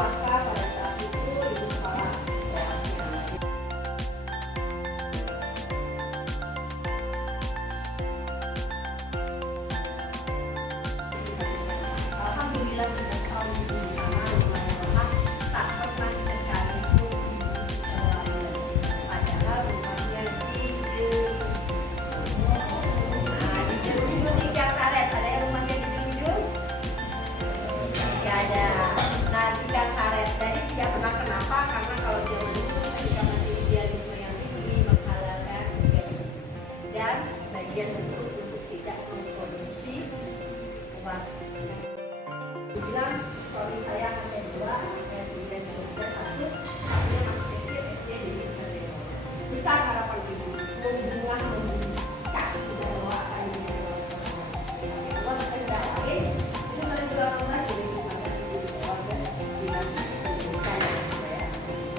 maka pada saat itu ibu kepala sekolahnya. Alhamdulillah sudah tahun di sana lumayan lama, tak pernah sekali pun padahal rumahnya di Jerujung di Karet. Ada yang rumahnya di Jerujung? Ya ada. Nah di Karet jadi tidak pernah kenapa, karena kalau zaman itu ketika masih idealisme yang tinggi menghalalkan dan bagian bentuk untuk tidak memproduksi uang. Bilang suami saya masih dua, anak saya kemudian juga satu, satunya masih kecil, SD jadi bisa sewa. Besar harapan ibu, bunga memuncak sudah bawa kayunya dalam sana. Kalau tidak lain, itu menjual rumah jadi 15.000 keluarga dinas pendidikan yang saya semangat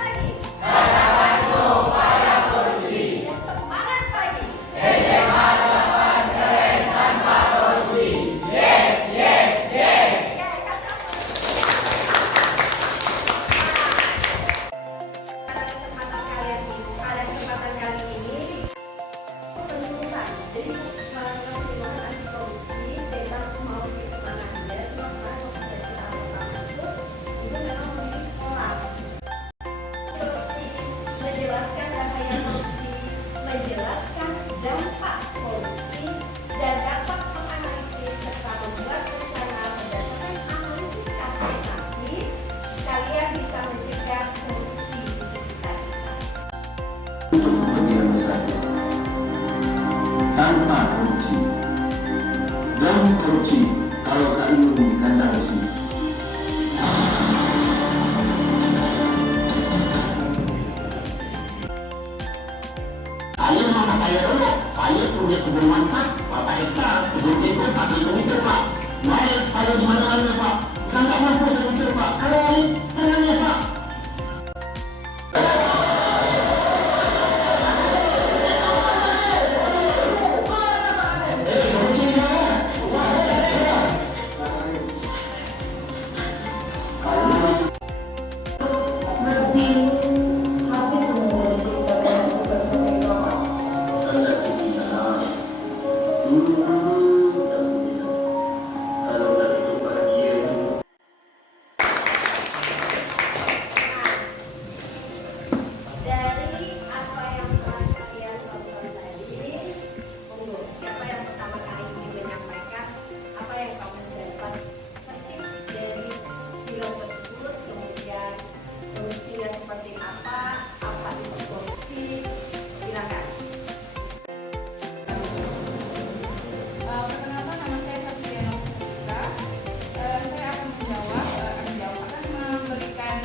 lagi. Dan semangat lagi. Pada kesempatan kali ini penurunan, jadi melakukan penurunan anti korupsi, bebas mau ke mana aja, maka cita-cita pertama itu memang memilih sekolah. Korupsi, menjelaskan bahaya korupsi, menjelaskan dampak korupsi, dan dapat menganalisis serta membuat rencana berdasarkan analisis kasus nanti, kalian bisa mencegah korupsi di sekitar kita. Kepentingan besar tanpa korupsi dan korupsi kalau tak ingin kandang besi. Saya memang kaya dulu, saya punya kebun mansak, berapa hektar, kebun jengkol, tapi itu Pak. Baik saya di mana-mana Pak, kan tak mampu saya mikir Pak, kalau lain, tenangnya Pak. Dari apa yang telah kalian tonton tadi, monggo siapa yang pertama kali ingin menyampaikan apa yang kamu dapat petik dari film tersebut, kemudian korupsinya seperti apa itu korupsi, silakan. Perkenalkan, nama saya Sasiana Putra. Saya akan memberikan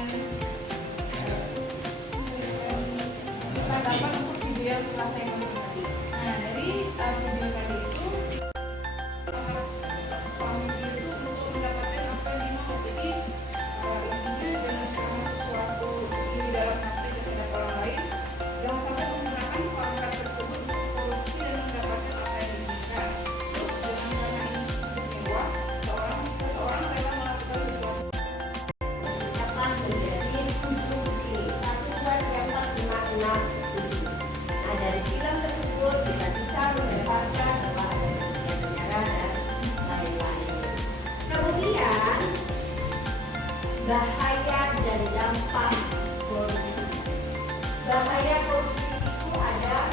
tanggapan untuk video yang telah saya tonton tadi. Nah, dari video tadi itu suami itu untuk mendapatkan apa yang dimau. Jadi intinya jangan karena sesuatu di dalam hati terhadap orang lain, jangan sampai menggunakan pangkat tersebut untuk korupsi dan mendapatkan apa yang diinginkan. Terus jangan karena ini mewah, seseorang rela melakukan sesuatu. Dapat menjadi 7D, 1, 2, 3, 4, 5, 6, 7. Nah dari film tersebut bisa mendapatkan bahwa ada kerugian negara dan lain-lain. Kemudian bahaya dan dampak korupsi. Bahaya korupsi itu ada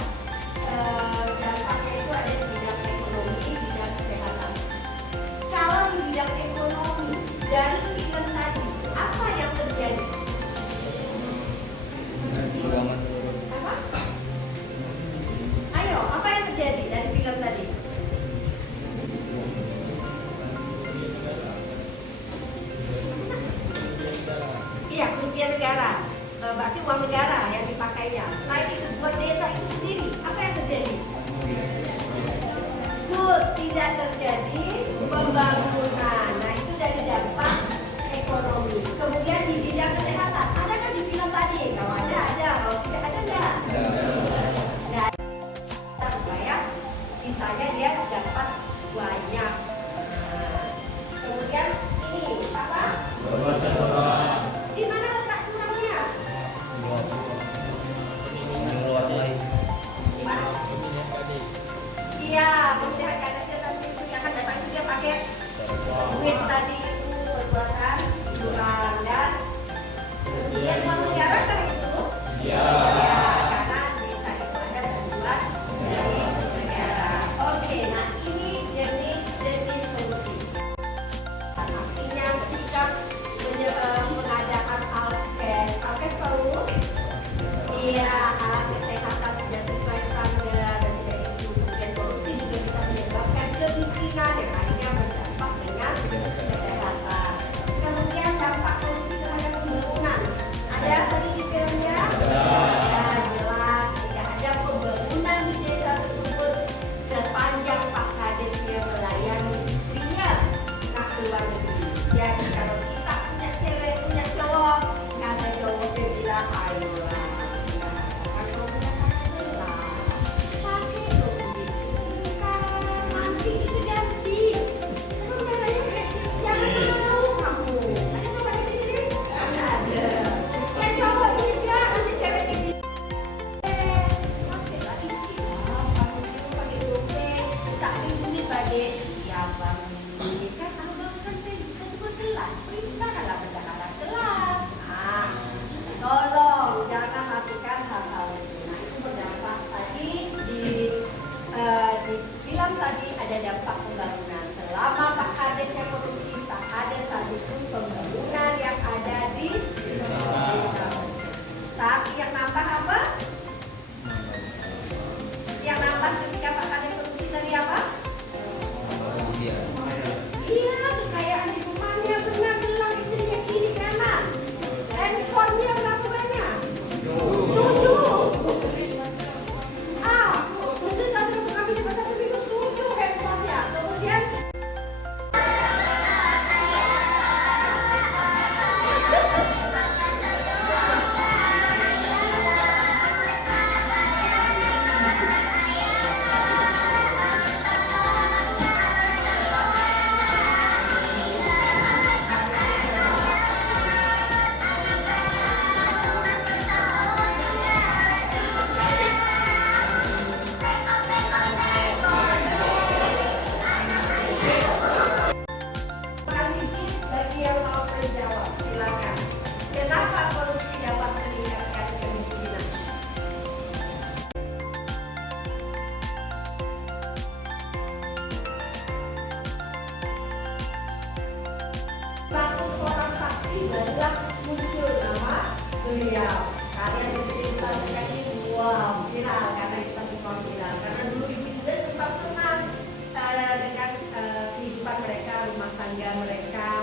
dampaknya itu ada di bidang ekonomi, bidang kesehatan. Kalau di bidang ekonomi dari film tadi apa yang terjadi? Apa? Ayo, apa yang terjadi dari film tadi? Iya, kerugian negara. Berarti uang negara yang dipakainya. Selain abang ini kan abang kan ketua kelas, perintahkanlah bendahara kelas. Nah, tolong jangan lakukan hal-hal itu. Nah, itu berdampak tadi di film tadi ada dampak pembangunan. Selama Pak Kades yang korupsi, tak ada satupun pembangunan yang ada di desa. Tapi yang nambah apa? Yang nambah ketika Pak Kades korupsi tadi apa? Iya, kekayaan di rumahnya benar gelang istrinya kiri kanan. Handphonenya berapa banyak? 7. Itu satu kami di pasar minggu 7 handphonenya. Kemudian kasih bagi yang mau menjawab, silakan. Kenapa korupsi dapat meningkatkan kemiskinan? Satu orang saksi barulah muncul nama beliau. Kalian betul-betul ini wow viral karena kita semua viral. Karena dulu ibu juga sempat senang dengan kehidupan mereka, rumah tangga mereka,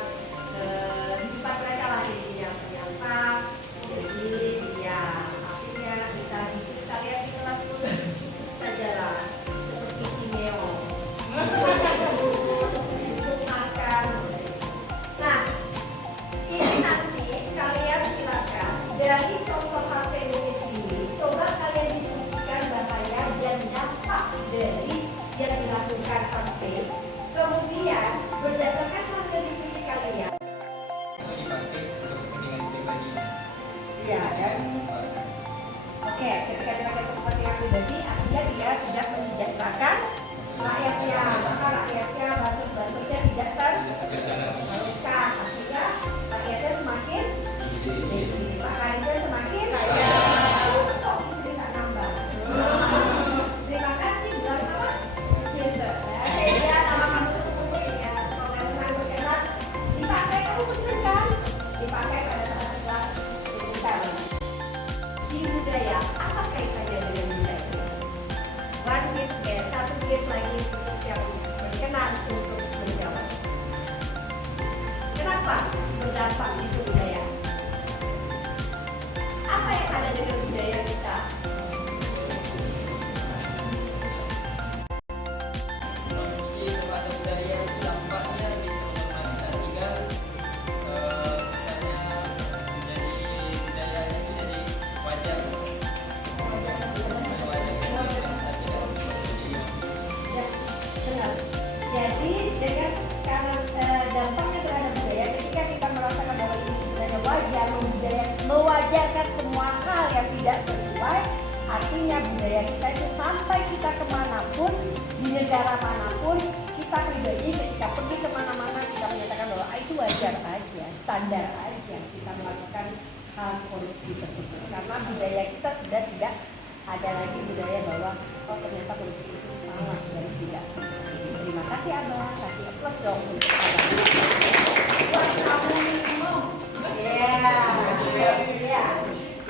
kehidupan mereka lah intinya. Ternyata jadi ya akhirnya kita hidup kalian di kelas dulu sajalah seperti Simeo. Untuk makan. Nah, ini nanti kalian silakan dari contoh HP nulis ini, coba kalian diskusikan bahaya dan dampak dari yang dilakukan HP. Kemudian berdasarkan hasil diskusi kalian, ya dan oke, ketika dipakai untuk kepentingan pribadi, artinya dia tidak mensejahterakan rakyatnya, maka rakyatnya bantus-bantusnya tidak tersalurkan, artinya rakyatnya semakin rakyatnya semakin kok istri tak nambah. Terima kasih, bilang apa? Ya, nama kamu itu unik ya, kalau nggak senang berkenan dipakai, kamu pesen kan? Dipakai pada saat setelah liputan. Di budaya, apa kaitannya dengan budaya? One minute, satu menit lagi untuk yang berkenan untuk menjawab. Kenapa berdampak itu budaya? Apa yang ada dengan budaya kita? Korupsi atau budaya itu dampaknya bisa menormalisasi misalnya menjadi budayanya itu jadi wajar Ya, benar. Jadi dengan karena dampaknya terhadap budaya, ketika kita merasakan bahwa ini sebenarnya wajar, mewajarkan semua hal yang tidak sesuai, artinya budaya kita itu sampai kita kemanapun, di negara manapun, kita pribadi ketika pergi kemana-mana kita menyatakan bahwa itu wajar aja, standar aja kita melakukan hal korupsi tersebut. Karena budaya kita sudah tidak ada lagi budaya bahwa oh ternyata korupsi itu salah dan tidak. Terima kasih Abang, kasih aplaus dong untuk Abang. Aplaus kamu minimum. Ya.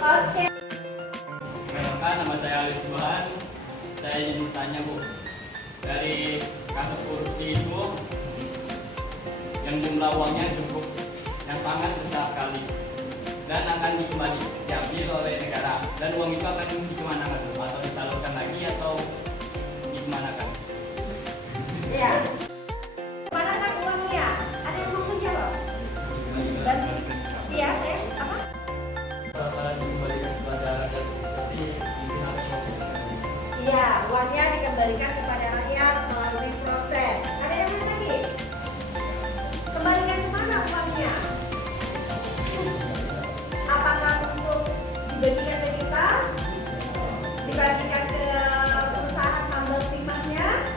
Oke. Perkenalkan, nama saya Ali Subhan. Saya ingin bertanya Bu, dari kasus korupsi itu yang jumlah uangnya cukup yang sangat besar sekali dan akan diambil oleh negara, dan uang itu akan dikemanakan atau disalurkan lagi atau dikemanakan? Ya. Mana kan uangnya? Ada yang mau menjawab? Dan iya saya apa? Dikembalikan kepada rakyat seperti digunakan prosesnya. Iya, uangnya dikembalikan kepada rakyat melalui proses. Ada yang lain lagi? Kembalikan kemana uangnya? Apakah untuk dibagikan ke kita? Dibagikan ke perusahaan tambal timahnya?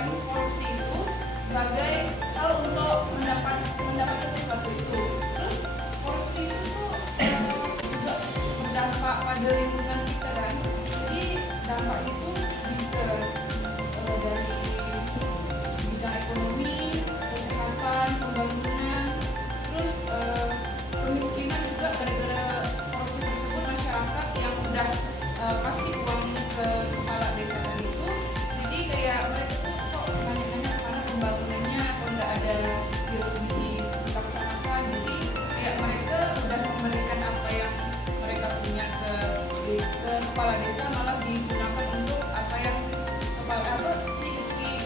menempatkan korupsi itu sebagai hal untuk mendapatkan sesuatu itu. Terus korupsi itu tuh juga berdampak pada lingkungan kita kan. Jadi dampak itu bisa dari bidang ekonomi, kesehatan, pembangunan, terus kemiskinan juga gara-gara korupsi tersebut masyarakat yang udah kasih uang ke kepala desa tadi itu, jadi kayak mereka tuh kok banyak-banyak karena pembangunannya kalau nggak ada dilaksanakan, jadi kayak mereka udah memberikan apa yang mereka punya ke kepala desa malah digunakan untuk apa yang si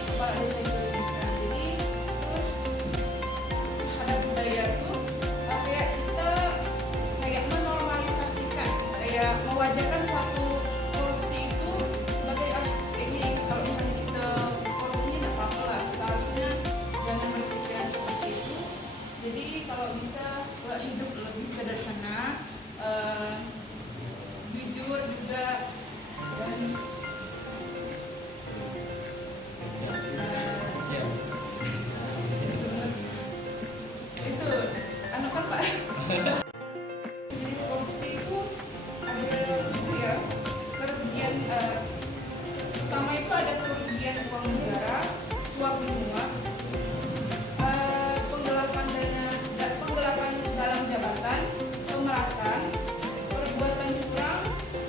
kepala desa itu inginkan. Jadi terus terhadap budaya itu kayak kita kayak menormalisasikan, kayak mewajarkan suatu korupsi itu sebagai ini, kalau misalnya kita korupsi ini tidak apa-apa lah, seharusnya jangan berpikiran seperti itu. Jadi kalau bisa hidup lebih sederhana, jujur juga, dan itu anu kan Pak. Jenis korupsi itu ada 7 ya. Kerugian pertama itu ada kerugian uang negara, suap menyuap, penggelapan dalam jabatan, pemerasan, perbuatan curang,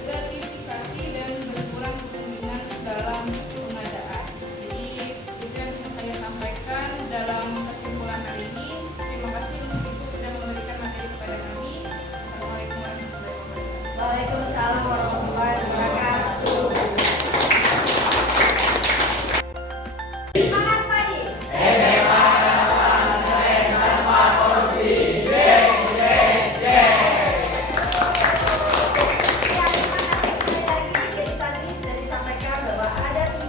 gratifikasi, dan berkurang kepentingan dalam pengadaan. Jadi itu yang bisa saya sampaikan dalam kesimpulan hari ini. Terima kasih untuk Ibu sudah memberikan materi kepada kami. Assalamualaikum warahmatullahi wabarakatuh. Waalaikumsalam warahmatullahi wabarakatuh. Semangat pagi. Tadi sudah disampaikan bahwa ada 7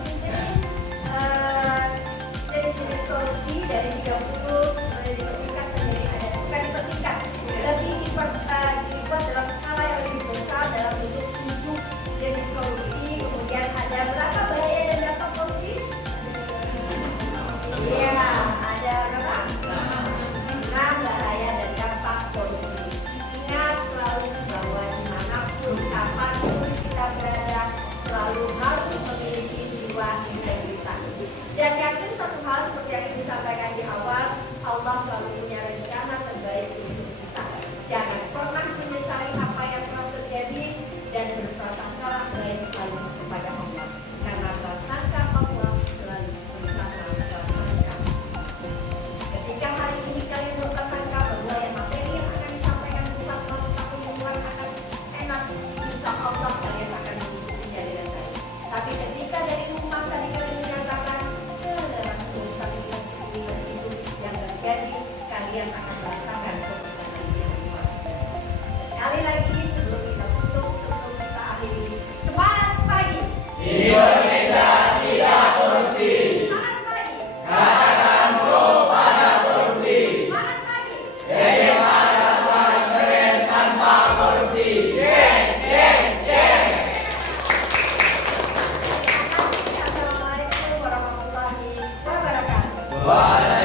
jenis korupsi dari 30 dipersingkat menjadi bukan dipersingkat, lebih dibuat dalam skala yang lebih besar dalam bentuk 7 jenis korupsi. Kemudian ada berapa bahaya dan dampak korupsi? Iya, ada berapa? 6 bahaya dan dampak korupsi. Ingat selalu bahwa dimanapun, kapanpun kita berada, selalu harus memiliki jiwa integritas. Dan yakin satu hal seperti yang disampaikan di awal, Allah selalu punya rencana terbaik untuk kita. Jangan pernah menyesali apa yang telah terjadi dan berprasangka baik selalu kepada Allah. Karena prasangka Allah selalu bersama prasangka. Ketika hari ini kalian berprasangka bahwa yang materi yang akan disampaikan tentang pengumuman akan enak, insya Allah kalian akan mengikutinya dengan baik. Tapi ketika dari rumah tadi kalian menyatakan dalam urusan ini yang terjadi, kalian akan merasakan kebenaran yang luar biasa. Sekali lagi sebelum kita tutup, sebelum kita akhiri, semangat pagi. Indonesia tidak korupsi. Semangat pagi. Katakan pro pada korupsi. Semangat pagi. SMA dapat keren tanpa korupsi. Yes, yes, yes. Assalamualaikum warahmatullahi wabarakatuh. Waalaikumsalam.